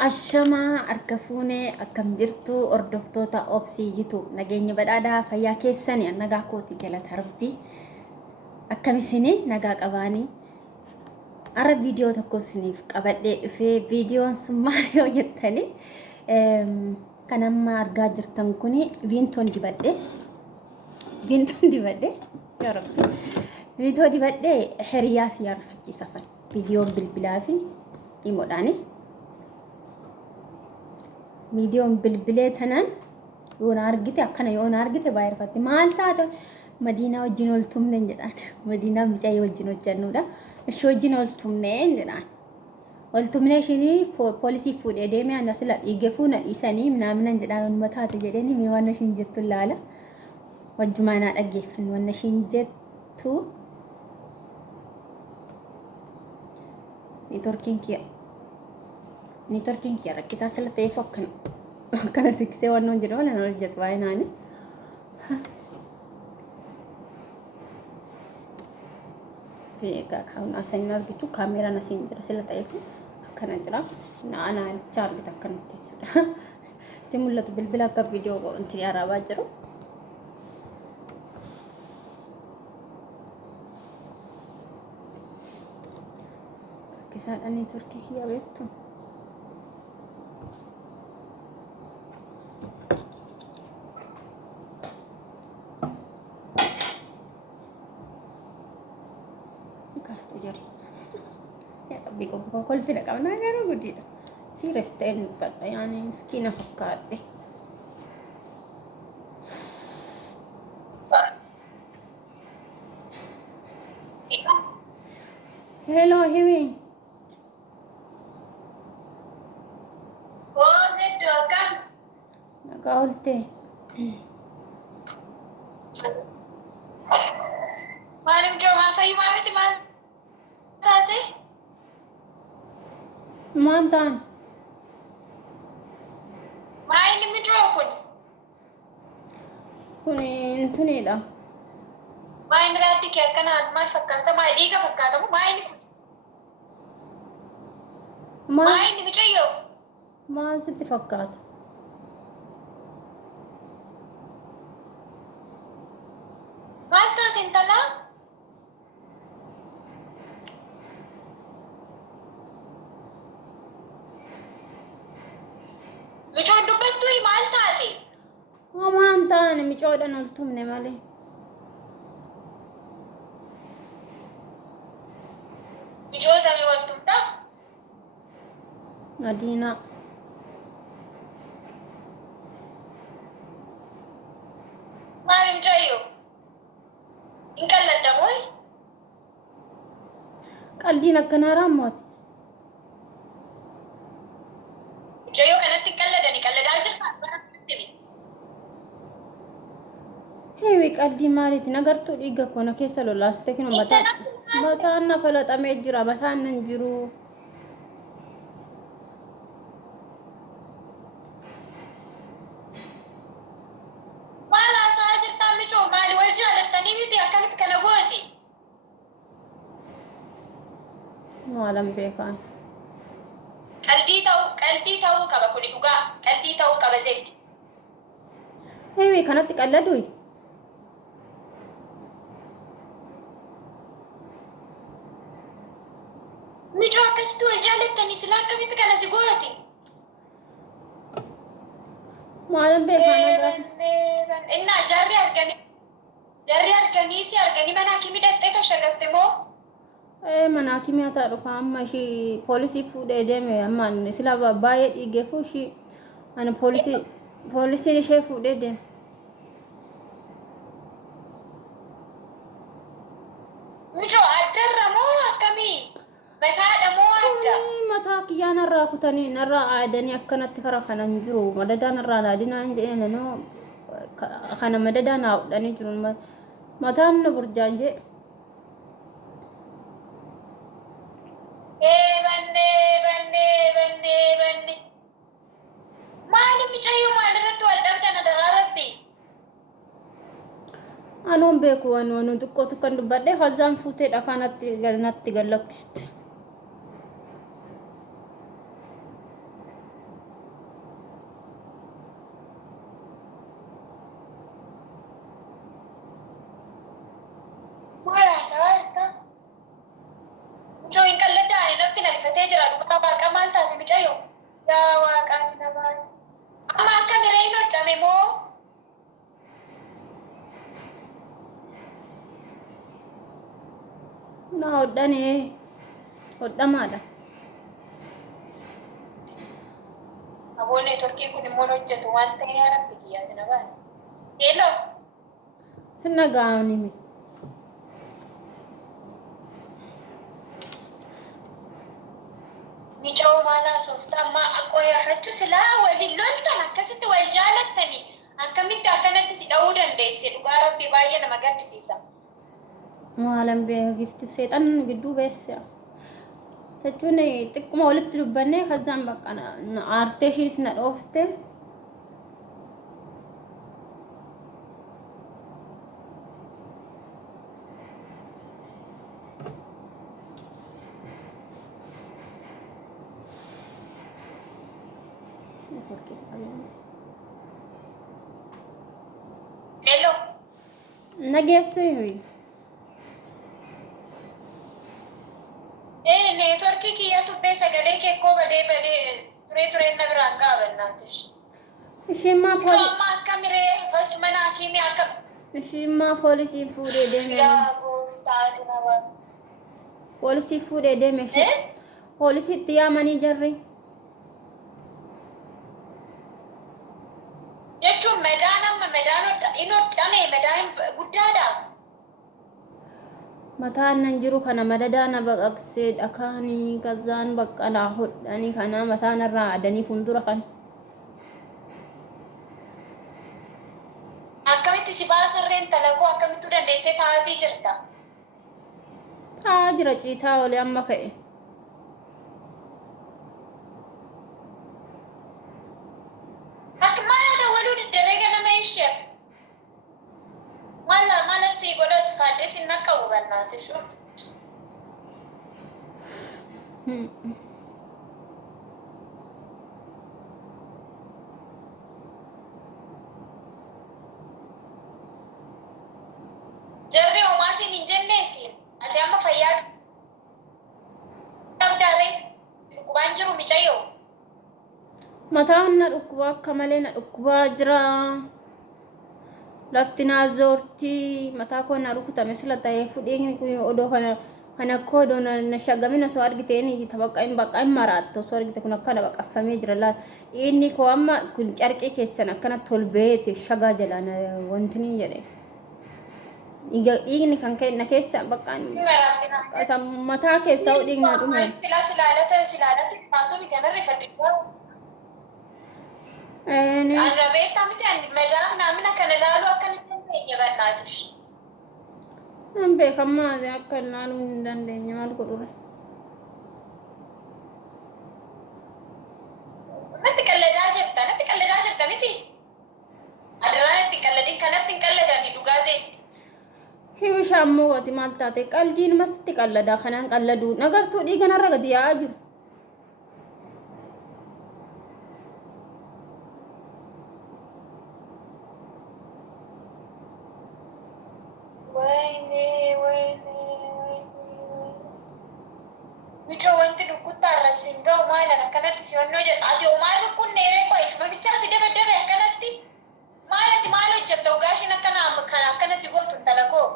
Ashamaa argafuunee akkam jirtu hordoftoota Obsii YouTube nageenya badhaadhaa fayyaa keessanii nagaa kooti galata rabbii akkamisinii nagaa qabaanii ara viidiyoo tokko isiniif qabadhee dhufee viidiyoon sun maal yoo jettanii kan amma argaa jirtan kuni viintoon dibadhee yaa rabbi viidiyoo dibadhee hiriyaa yaarfachiisa fan viidiyoon bilbilaa fi imoodhaanii ميديوم بالبليت هنن يون أرجته أكنا يون أرجته باير فاتي مالتا هذا مدينة وجنول تومنين جدان مدينة بيجاي وجنول جنودا شو جنول تومنين جدان والتومنين شيني بوليسي فود إدمي أنا سلا يجفون الإنساني من جدان المتها تجدني ميوانا شنجت اللالا وجمانا أجيفن وانا شنجتو نيتوركين كيا ركيسا سلا تيفوك كان سكسي وانو جدو ولا نرجت وايناني في كاكاون أسنى نرجتو كاميرا نسينجرا سلا تيفو كان جرا أنا شارب تكن تيسودا تمولت بالبلا كفيديو انتي أرا باجرو كيسان أني تركي كيا بيتو kastu jari ya biko kol fina kamna garo gudida si resten pada yani skina hokkade hello hiwi oh seddo kan nagaolte malim joma fayi mawiti man tate mantan mai ni mitro kuni tunida mai nrati ke kana mal fakkata mai diga fakkata mai ni mitro yo ما ست فكات mal tate intala mitro dubbattu mal tate وما أنت أنا مجودا نلتم نمالي mitro dami waltumta مدينة malim jayo inkalla damoy قلدينا كنارا موت jayo kanatti kalladani kallada jirta baratibi هيوي قلدي مالتي نغرتو ديغا كونا كيسلو لاستكنو متانا فلطا ميجرا متانا نجرو mala sa jirta mitro mali waljalatani miti akamit kana goti معلم بيكان qalbii ta'uu qaba kuni dhugaa qalbii ta'uu qaba jetti هيوي كانت تقلدوي mitro akkasitti wal jaallattanii silaa akkamitti kana si gooti معلم بيكان innaa jarri arganii si arganii mana kimi dhattee tashagatte moo ايه مناكي مياتا رفا اما شي بوليسي فودي ديمي اما سلا باية ديگه فوشي انا بوليسي نشي فودي ديم mitro addarra moo akkamii mataadha moo adda متا كيانا را كتاني نرا عادني اكنت كرا خنان جرو مددا نرا نادينا انجي نو خنا مددا ناوداني جرو متا نبرجانجي banne maali michayyoo maalirratti wal dhabdana daraa rabbi anuun beeku waan xiqqootu kan dubbadhe hazaan fuutee dhafaanatti galnatti gallakkiste Buna hodhanii hodhamaadha. Aboonni turkii kun immoo hojjetu waan ta'e yaa rabbi kiyyaati na baasi. Hello. Sinna gaa'anii Mijoo maala sooftaa amma akkoo yaadatu silaa waliin loltan akkasitti wal jaalattanii akkamitti akkanatti si dha'uu dandeesse dhugaa rabbi baay'ee nama gaddisiisa. maalan beekifti seexan gidduu beessa. Jechuun xiqquma walitti dubbannee kazzaan bakka aartee ishiis na dhoofte. Hello. Nageessu hiwi. Neetworkii kiyyatu bee sagalee kee koo badee turee na biraan gaabannaatish. Ishimmaa Amma akkamiree fachuma naa kiimii akkam. ishimmaa poolisii fuudhee deeme. Yaa gooftaa nama. Poolisii fuudhee deeme. Poolisiitti yaamanii jarri. Jechuun medaan amma medaan hodhame medaan guddaadha. Mataan nan jiru kana madadaa na baqaqsee dhakaanii kazzaan baqqalaa hodhanii kana mataan irraa adanii fuuldura kan. Akkamitti si baasarreen talagoo akkamittuu dandeessee taa'atii jirta? Taa jira ciisaa olee amma ka'e. Akka maala waluu diddareega nama ishee. Maala si godhas kaadde si naqqabu bannaati shuuf. Jarri homaasiin hin jenneesi. Ati amma fayyaa qabdaaree dhukkubaan jiru micayyoo. Mataan na dhukkubaa akka malee na dhukkubaa jira. Lafti naa zoortii mataa koo na rukutame sila ta'ee fudhee kun odoo kana koo odoo na shagamina soo argite ni tabaqqa hin maraattu soo argite kun akkana baqaffamee jira laata. Inni koo amma kun carqee keessan akkana tolbeete shagaa jalaan wanti ni jedhe. Dhiigni kan kenna keessa baqqaan mataa keessa dhiigni na dhume. Silaalata maaltu miti anarri fadhiisaa. Arrabeetta miti medaan naamina kana laaluu akkamitti hin teenye bannaatish. Nan beekamaa akka laaluu hin dandeenye maal godhure. Natti qalladaa jirta miti. Adaraan itti qalladin kanatti hin qalladanii dhugaa zeetti. Hiwi shaammoo wati maal taate qaljiin masti qalladaa kanaan qalladuu nagartuu dhiiganarra gadi yaa'aa jiru. Mijoo wanti dhukkubtaarra siin ga'u maalan akkanatti simannoo jedha. Ati homaa dhukkubne reeqoo ifuma bichaa si dabaddabe akkanatti. Maal hojjetta ogaashin akkana si gootu intala koo.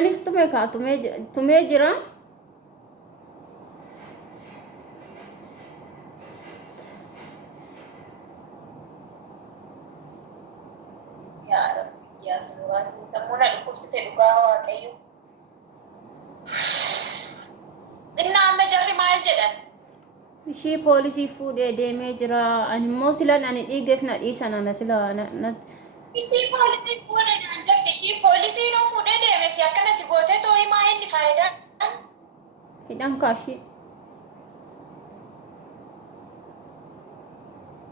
Anis tumee jira. Yaa Rabbi yaa Suuraatiin sammuu na dhukkubsite dhugaa Waaqayyo. Inni amma jarri maal jedhan? Ishii poolisii fuudhee deemee jira. Ani immoo silaan ani dhiigeef na dhiisan ana sila Ishii poolisii fuudhee naan jette ishii poolisii nuu fuudhee deeme si akkana si gootee too himaa inni faayidaan? hidhan kaashii.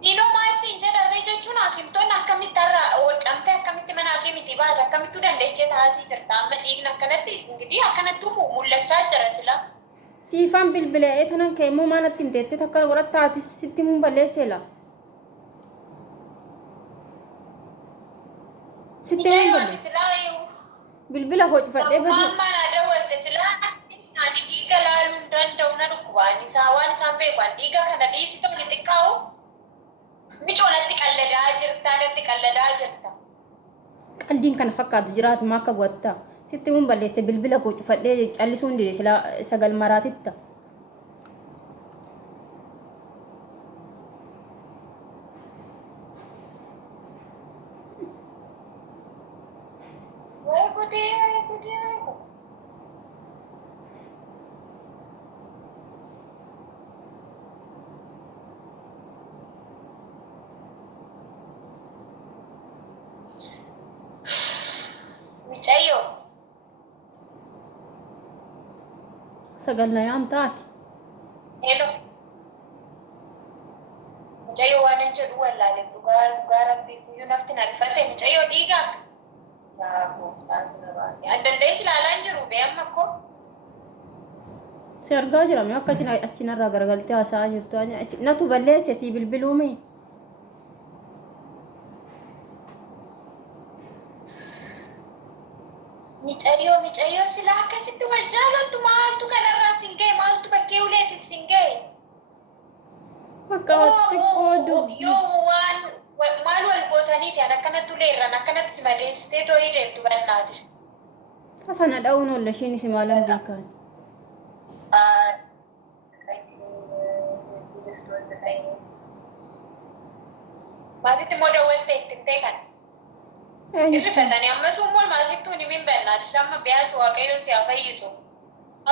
Siinoo maal siin jedhamee jechuun hakimtoonni akkamitti har'a hodhamtee akkamitti mana hakimiitii baate akkamittuu dandeechee taa'atii jirta amma dhiigni akkanatti ingirii akkanattuu mul'achaa jira sila. Siifaan bilbilee tanan keemmoo maalatti himteetti takka godha taati sitti mun balleesseela. Sitti mun balleesse. Bilbila hojifadhee badu. Mammaan aadaa walte sila ani dhiiga laaluu hin danda'u na dhukkubaan isaa waan isaan beekan dhiiga kana dhiisi tokko xiqqaa'u. Mijoo natti qalladaa jirta. Qaldiin kana fakkaatu jiraatu maa akka gotta. sitti mun balleesse bilbila koo cufadhee callisuun dide sila sagal maraatitta. Way gudee, way gudee, way gudee. Mucayyoo. Sagal na yaam taati. Hello. Mucayyoo waan hin jedhu wallaalee dhugaa rabbii guyyuu nafti na rifate mucayyoo dhiigaa. Yaa gooftaatu na baase. An dandeessi ilaalaa hin jiru bee amma akkoo. Si argaa jira mee akka achinarraa garagaltee haasa'aa jirtu natu balleesse si bilbiluume. Mucayyoo silaa akkasitti wal jaalattu maaltu kanarraa sin ga'e maaltu bakkee uleetis sin ga'e. Akka xiqqoo dubbi. Yoo waan maal wal gootaniiti an akkanatti uleerran akkanatti si madeessitee too'ii deemtu bal'aati. Sana dha'uun oolla ishiin si maalan beekan. Maatitti immoo dawwaltee itti himtee kan. Irrifatanii ammas immoo maasittuun himin bal'aati amma biyaansi waaqayyoon si haa fayyisu.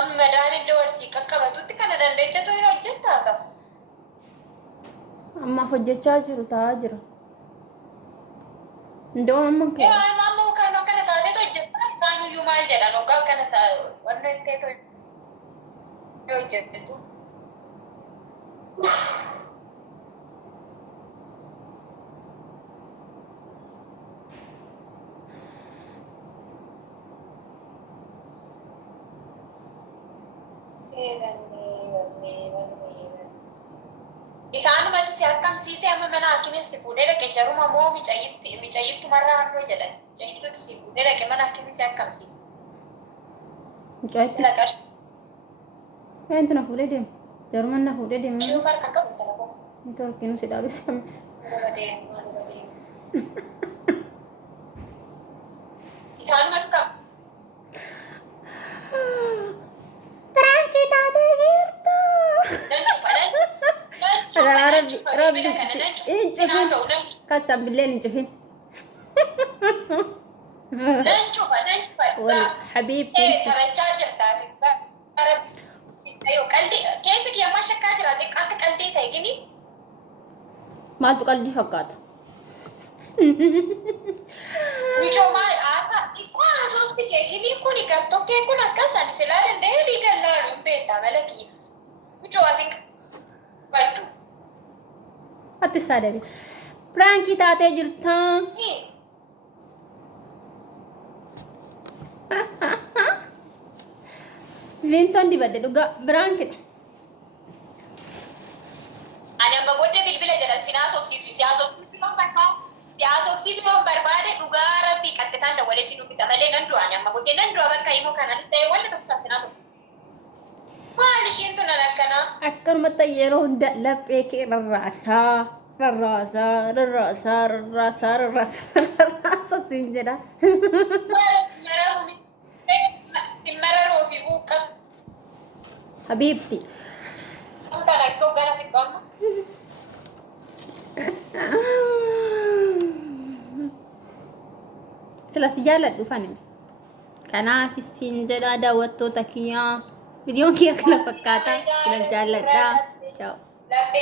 Amma madaanillee wal sii qaqqabatutti kana dandeechatu hin hojjettaa qaba. Ammaaf hojjechaa jiru taa'aa jira. Indoo amma ka'e. Amma kan akkana taateetu hojjettaa isaan iyyuu maal jedhan hoggaa akkana wanno itteetu hojjettu. Isaanumatu si akkamsiisee amma mana hakimee si fuudhee dhaqe jaruma moo micayyittu marraa halluu jedhan micayyittuuti si fuudhee dhaqe mana hakimee si akkamsiise. Mucaayitti. Eentu na fuudhee deema. Jaruman na fuudhee deema. Ishee farka qabu tana koo. Inni torkiinu si dhaabee sammisa. Isaanumatu qabu. Pranki taatee jirtu. Rabbi hin cufin. Kan sambilleen hin cufin. Habiibti. Taphachaa jirtaati. Keessa kiyammaa shakkaa jiraate akka qaldii ta'e gini. Maaltu qaldii fakkaata? Mijoomaa haasaa xiqqoo haasofti kee gini kun gartokkee kun akkasan silaa danda'ee dhiigan laalu hin beektaa mala kiyya. Mijoo ati baddu. Ati saadabi. Pranki taatee jirtaa. Vintoon dibadde dhugaa biraankidha. Ani amma booddee bilbila jedhan si haasofsiisu yoo barbaade dhugaa rabbii qattitaan dawwalee si dubbisa malee nan du'a ani amma booddee nan du'a bakka himoo kanaanis ta'e wanna tokko si haasofsiisu. Maal ishiin tun akkanaa? Akkanumatti yeroo hunda laphee kee rarraasa siin jedha. Simmararoo fi buuqa. Habiibti. Kutaan akka gara fi qomma. Sila si jaaladhu fanime. Kanaaf siin jedha daawwattoota kiyyaa. Viidiyoon kiyya kana fakkaata. Sila jaalladha. Ciao.